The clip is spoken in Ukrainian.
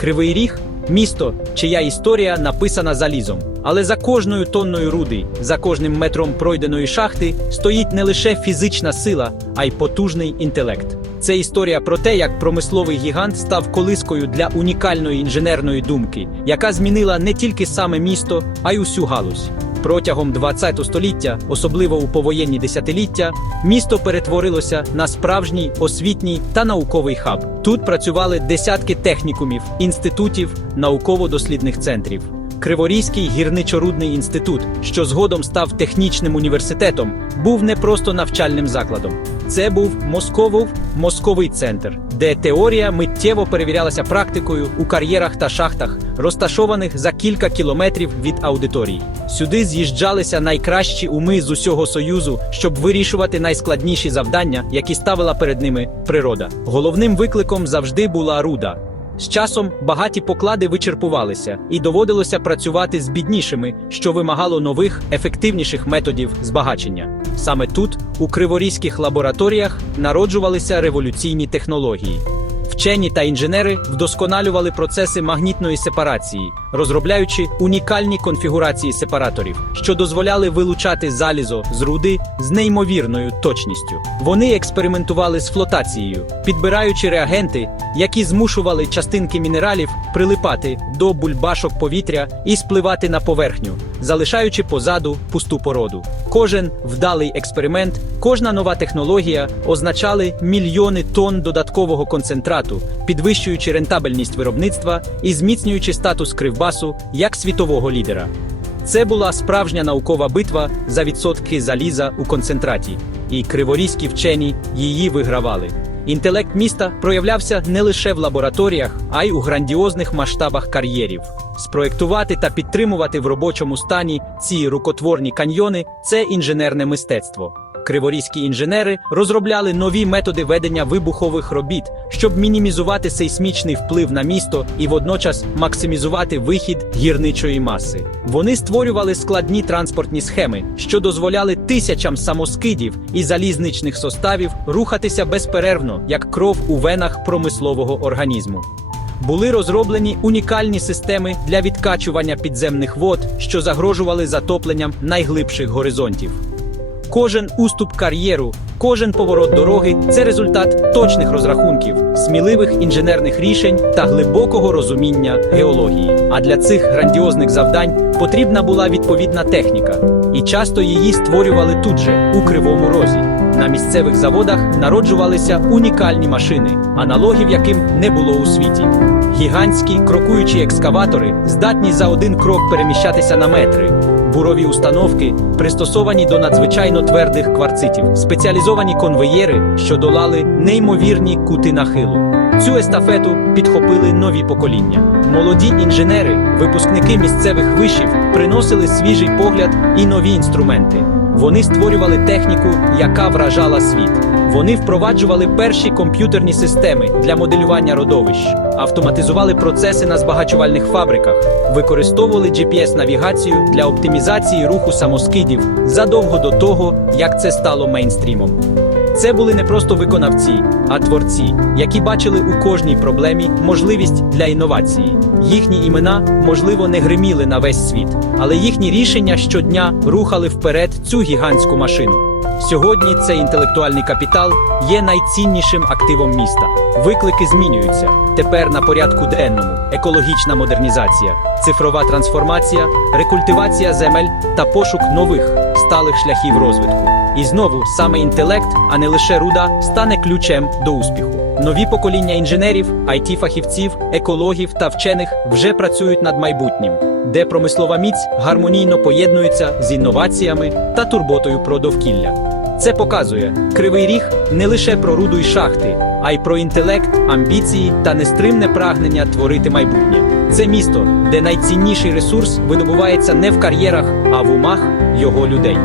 Кривий Ріг місто, чия історія написана залізом. Але за кожною тонною руди, за кожним метром пройденої шахти стоїть не лише фізична сила, а й потужний інтелект. Це історія про те, як промисловий гігант став колискою для унікальної інженерної думки, яка змінила не тільки саме місто, а й усю галузь. Протягом ХХ століття, особливо у повоєнні десятиліття, місто перетворилося на справжній освітній та науковий хаб. Тут працювали десятки технікумів, інститутів, науково-дослідних центрів. Криворізький гірничорудний інститут, що згодом став технічним університетом, був не просто навчальним закладом. Це був Московов мозковий центр, де теорія миттєво перевірялася практикою у кар'єрах та шахтах, розташованих за кілька кілометрів від аудиторії. Сюди з'їжджалися найкращі уми з усього союзу, щоб вирішувати найскладніші завдання, які ставила перед ними природа. Головним викликом завжди була руда. З часом багаті поклади вичерпувалися, і доводилося працювати з біднішими, що вимагало нових, ефективніших методів збагачення. Саме тут, у криворізьких лабораторіях, народжувалися революційні технології. Вчені та інженери вдосконалювали процеси магнітної сепарації, розробляючи унікальні конфігурації сепараторів, що дозволяли вилучати залізо з руди з неймовірною точністю. Вони експериментували з флотацією, підбираючи реагенти, які змушували частинки мінералів прилипати до бульбашок повітря і спливати на поверхню, залишаючи позаду пусту породу. Кожен вдалий експеримент, кожна нова технологія означали мільйони тонн додаткового концентрату, підвищуючи рентабельність виробництва і зміцнюючи статус Кривбасу як світового лідера. Це була справжня наукова битва за відсотки заліза у концентраті, і криворізькі вчені її вигравали. Інтелект міста проявлявся не лише в лабораторіях, а й у грандіозних масштабах кар'єрів. Спроектувати та підтримувати в робочому стані ці рукотворні каньйони це інженерне мистецтво. Криворізькі інженери розробляли нові методи ведення вибухових робіт, щоб мінімізувати сейсмічний вплив на місто і водночас максимізувати вихід гірничої маси. Вони створювали складні транспортні схеми, що дозволяли тисячам самоскидів і залізничних составів рухатися безперервно, як кров у венах промислового організму. Були розроблені унікальні системи для відкачування підземних вод, що загрожували затопленням найглибших горизонтів. Кожен уступ кар'єру, кожен поворот дороги це результат точних розрахунків, сміливих інженерних рішень та глибокого розуміння геології. А для цих грандіозних завдань потрібна була відповідна техніка, і часто її створювали тут же, у кривому розі. На місцевих заводах народжувалися унікальні машини, аналогів яким не було у світі. Гігантські крокуючі екскаватори здатні за один крок переміщатися на метри. Бурові установки пристосовані до надзвичайно твердих кварцитів, спеціалізовані конвеєри, що долали неймовірні кути нахилу. Цю естафету підхопили нові покоління. Молоді інженери, випускники місцевих вишів, приносили свіжий погляд і нові інструменти. Вони створювали техніку, яка вражала світ. Вони впроваджували перші комп'ютерні системи для моделювання родовищ, автоматизували процеси на збагачувальних фабриках, використовували GPS-навігацію для оптимізації руху самоскидів задовго до того, як це стало мейнстрімом. Це були не просто виконавці, а творці, які бачили у кожній проблемі можливість для інновації. Їхні імена, можливо, не гриміли на весь світ, але їхні рішення щодня рухали вперед цю гігантську машину. Сьогодні цей інтелектуальний капітал є найціннішим активом міста. Виклики змінюються. Тепер на порядку денному екологічна модернізація, цифрова трансформація, рекультивація земель та пошук нових сталих шляхів розвитку. І знову саме інтелект, а не лише руда, стане ключем до успіху. Нові покоління інженерів, it фахівців екологів та вчених вже працюють над майбутнім, де промислова міць гармонійно поєднується з інноваціями та турботою про довкілля. Це показує кривий ріг не лише про руду й шахти, а й про інтелект, амбіції та нестримне прагнення творити майбутнє. Це місто, де найцінніший ресурс видобувається не в кар'єрах, а в умах його людей.